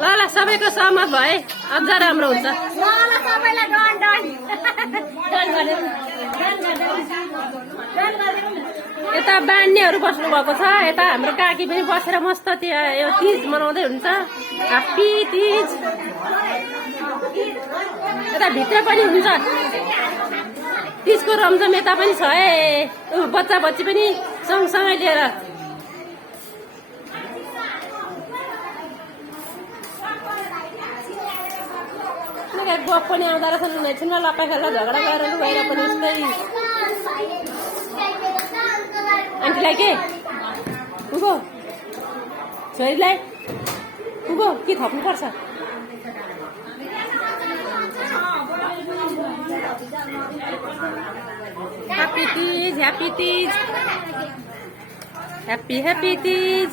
ल ल सबैको सहमत भए अझ राम्रो हुन्छ। यता बान्नेहरू बस्नु भएको छ, यता हाम्रो काकी पनि बसेर मस्त त्यहाँ यो तीज मनाउँदै हुन्छ, ह्याप्पी तीज। यता भित्र पनि हुन्छ तीजको रमझम, यता पनि छ है, बच्चा बच्ची पनि सँगसँगै लिएर। गफ पनि आउँदो रहेछन्, एकछिनमा लक्का खेल्दा झगडा गरेर गएर पनि उस्तै। आन्टीलाई के उगो छोरीलाई उगो के थप्नुपर्छ? Happy Teej, happy Teej, happy happy Teej.